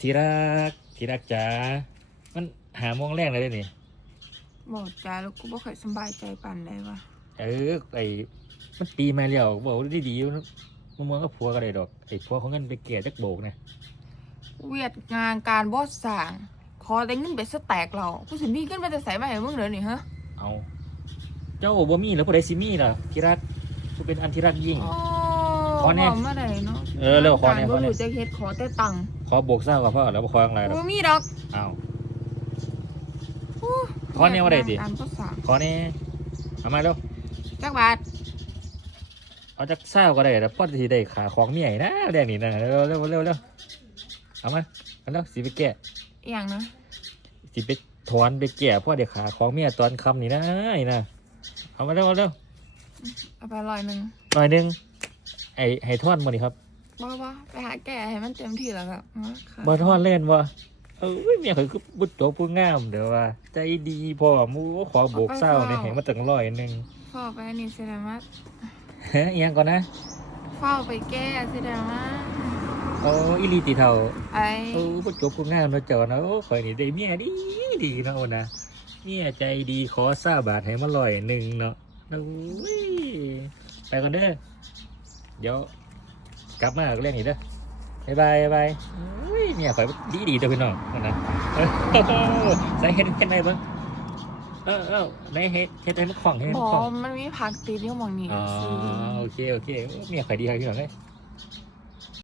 ทีรักทีรักจ๋า มันหาโมงแรกเลยเด้อนี่ บอกจ้าแล้วกูบ่ค่อยสำบายใจปานใดวะเออไอ้มันปีมาแล้วบอกดีดีๆอยู่นะมึงมองก็ผัวก็ได้ดอกไอ้ผัวของเงินไปเกลี่ยจักโบกนะเวียดงานการบ่สร้างขอแต่เงินไปสแต็กเรากูสิมีเงินมาแต่ใส่มาให้มึงเด้อนี่ฮะเอา เจ้าบ่มีแล้วผู้ใดสิมีล่ะทีรักผู้เป็นอันทีรักยิ่ง โอ้ ขอแน่ บกมาได้เนาะเออเร็วขอแน่การขอแน่บ่รู้จักเฮ็ดขอแต่ตังค์ขอโบกเศร้ากับพ่อแล้วบ่ขออะไรหรอกบ่มีดอกเอาอู้ขอแนวอะไรดิเวียดงานการบ่สร้างขอแนี่เอามาเร็วจักบาทเอาจักเศร้าก็ได้แล้วพ่อทีได้ขาของเมียนะเรื่องนี้นะเร็วเร็วเร็วเร็วเอามาเอาแล้วสิไปแก้อีหยังนะสิไปถอนไปแก่พ่อเด็กขาของเมียตอนคำนี่นะนี่นะเอามาเร็วเอาเร็วเอาไปร้อยหนึงหน่อยหนึง ไอ้ให้ทอนมาดิครับบ่บ่ไปหาแก่ให้มันเต็มที่แล้วก็มาค่ะบ่ทอนเล่นบ่เออเมียเขาคือบุตรโตผู้งามเดี๋ยวว่า ใจดีพ่อหมูขอโบกเศร้าเนี่ยให้มาตั้งร้อยหนึงพ่อไปอันนี่สิได้มาฮะอิหยังก่อนนะเฝ้าไปแก้สิได้มาโอ้อีหลีติเท่า ไอ้โอ้บุตรโตผู้งามเนาะเจ้าเนาะโอ้ข่อยนี่ได้เมียดีดีเนาะโอ้นะเมียใจดีขอซาบาทให้มาร้อยหนึงเนาะโอ้ยไปก่อนเด้อ เดี๋ยวกลับมาเรื่องนี้เด้อบ๊ายบายบ๊ายบายอุ้ยเนี่ยข่อยดีดีๆตัวพี่น้องนั่นนะเออใส่เห็ดเห็ดไหนบ้างเออเออในเห็ดเห็ดให้มันคล่องให้มันบอคล่องมันมีผักติดอยู่หมองนี้อ๋อสิโอเคโอเคโอ้เมียข่อยดีครับพี่น้องเอ้ย